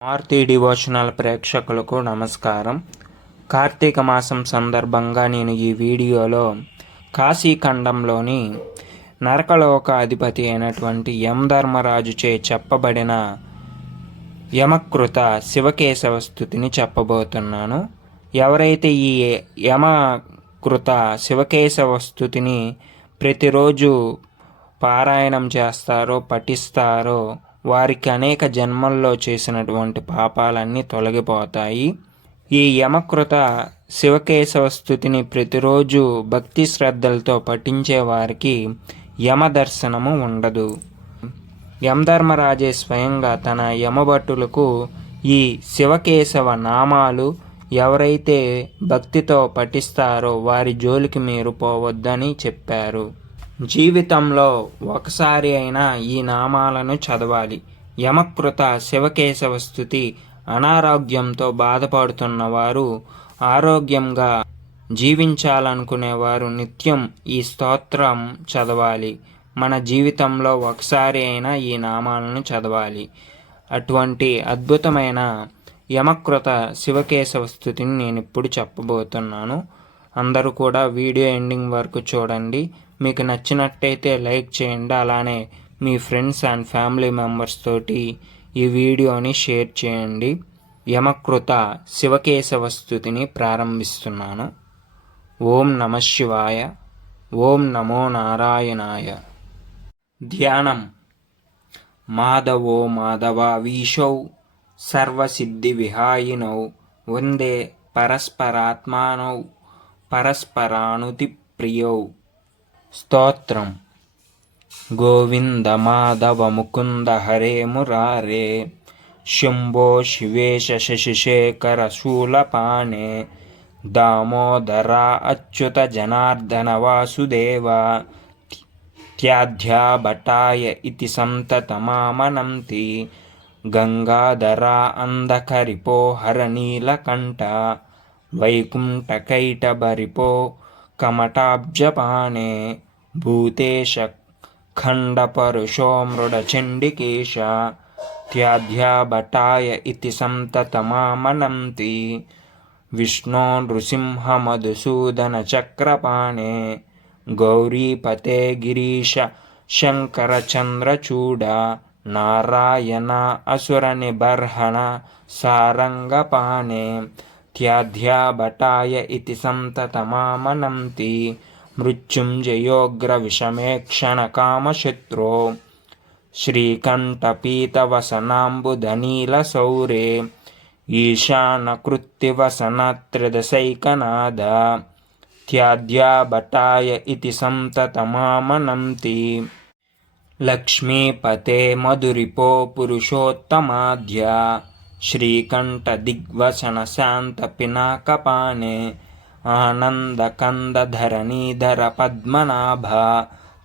Maruti devotional ప్రేక్షకులకు నమస్కారం. కార్తీక మాసం సందర్భంగా నేను ఈ వీడియోలో కాశీఖండంలోని నరకలోక అధిపతి అయినటువంటి యమధర్మరాజుచే చెప్పబడిన యమకృత శివకేశవ స్తుతిని చెప్పబోతున్నాను. ఎవరైతే ఈ యమకృత శివకేశవ స్తుతిని ప్రతిరోజు పారాయణం చేస్తారో, పఠిస్తారో వారికి అనేక జన్మల్లో చేసినటువంటి పాపాలన్నీ తొలగిపోతాయి. ఈ యమకృత శివకేశవ స్తుతిని ప్రతిరోజు భక్తి శ్రద్ధలతో పఠించే వారికి యమ దర్శనము ఉండదు. యమధర్మరాజే స్వయంగా తన యమభటులకు ఈ శివకేశవ నామాలు ఎవరైతే భక్తితో పఠిస్తారో వారి జోలికి మీరు పోవద్దని చెప్పారు. జీవితంలో ఒకసారి అయినా ఈ నామాలను చదవాలి. యమకృత శివకేశవ స్తుతి అనారోగ్యంతో బాధపడుతున్న వారు, ఆరోగ్యంగా జీవించాలనుకునేవారు నిత్యం ఈ స్తోత్రం చదవాలి. మన జీవితంలో ఒకసారి అయినా ఈ నామాలను చదవాలి. అటువంటి అద్భుతమైన యమకృత శివకేశవ స్తుతిని నేను ఇప్పుడు చెప్పబోతున్నాను. అందరూ కూడా వీడియో ఎండింగ్ వరకు చూడండి. మీకు నచ్చినట్టయితే లైక్ చేయండి. అలానే మీ ఫ్రెండ్స్ అండ్ ఫ్యామిలీ మెంబర్స్ తోటి ఈ వీడియోని షేర్ చేయండి. యమకృత శివకేశవ స్తుతిని ప్రారంభిస్తున్నాను. ఓం నమః శివాయ. ఓం నమో నారాయణాయ. ధ్యానం. మాధవో మాధవావీశౌ సర్వసిద్ధి విహాయినౌ వందే పరస్పరాత్మానౌ పరస్పరానుతి ప్రియౌ. స్తోత్రం. గోవింద మాధవ ముకుంద హరే మురారే శంభో శివేశ శశిశేఖర శూలపాణే దామోదర అచ్యుత జనార్దన వాసుదేవ త్యాధ్యాభటాయ ఇతి సంతతమామనంతి గంగాధర అంధకరిపో హరనీలకంఠ వైకుంఠకైటభరిపో కమటాబ్జపానే భూతేశ ఖండపరుషో మృడచండికేశ త్యాధ్యాభటాయ ఇతి సంతతమామనంతి విష్ణో నృసింహమధుసూదన చక్రపాణే గౌరీపతే గిరీశ శంకర చంద్రచూడ నారాయణ అసుర నిబర్హణ సారంగపాణే త్యాధ్యాభటాయ ఇతి సంతతమామనంతి మృత్యుంజయోగ్ర విషమేక్షణ కామశత్రో శ్రీకంఠపీతవసనాంబుధనీల సౌరే ఈశానకృత్తివసన త్రిదశైకనాథ త్యాధ్యాభటాయ ఇతి సంతతమామనంతి లక్ష్మీపతే మధురిపో పురుషోత్తమాధ్య శ్రీకంఠ దిగ్వసన శాంత పినాకపాణే ఆనందకందధరణీధర పద్మనాభ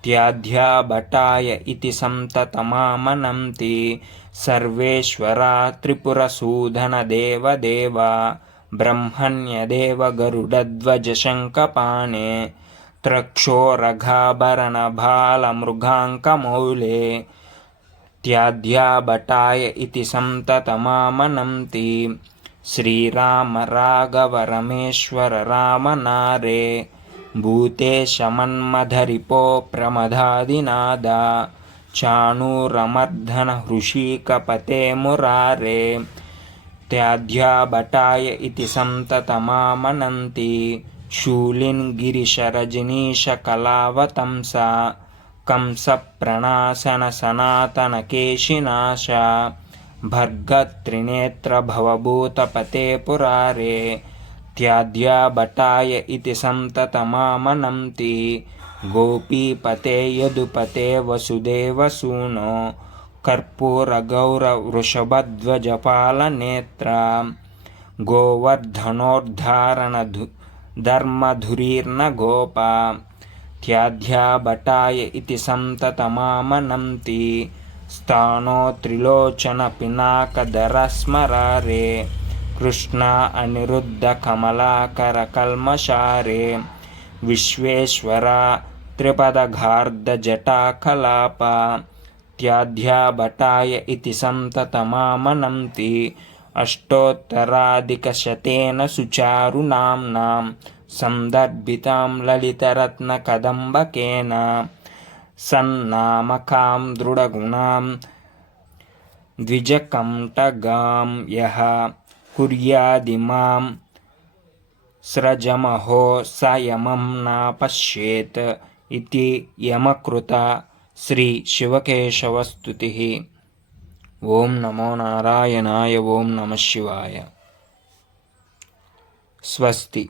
త్యాధ్యాభటాయ ఇతి సంతతమామనంతి సర్వేశ్వర త్రిపురసూదన దేవదేవ బ్రహ్మణ్యదేవ గరుడధ్వజ శంఖపాణే త్రక్షోరఘాభరణ బాలమృగాంకమౌళే త్యాధ్యాభటాయ ఇతి సంతతమామనంతి శ్రీరామ రాఘవ రమేశ్వర రామనారే భూతేశ మన్మధరిపో ప్రమదాదినాద చాణూరమర్ధన హృషీకపతే మురారే త్యాధ్యాభటాయ ఇతి సంతతమామనంతి శూలిన్ గిరిశ రజనీశ కళావతంస కంస ప్రణాశన సనాతన కేశినాశ భర్గత్రినేత్ర భవభూతపతే పురారే త్యాధ్యాభటాయ ఇతి సంతతమామనంతి గోపీపతే యదుపతే వసుదేవసూనో కర్పూర గౌర వృషభధ్వజపాలనేత్ర గోవర్ధనోద్ధారణ ధర్మధురీర్న గోప త్యాధ్యాభటాయ ఇతి సంతతమామనంతి స్థానో త్రిలోచన పినాకధర స్మరారే కృష్ణ అనిరుద్ధ కమలాకర కల్మషారే విశ్వేశ్వర త్రిపదఘార్ధ జటాకలాప त्याध्याभटाय इति सन्ततमामनन्ति अष्टोत्तराधिकशतेन सुचारुनाम्नां सन्दर्भितां ललितरत्नकदम्बकेन सन्नामकां दृढगुणां द्विजकण्ठगां यः कुर्यादिमां स्रजमहो स यमं नापश्येत् इति यमकृता श्री शिवकेशवस्तुतिः। ओं नमो नारायणाय। ओं नमः शिवाय। स्वस्ति।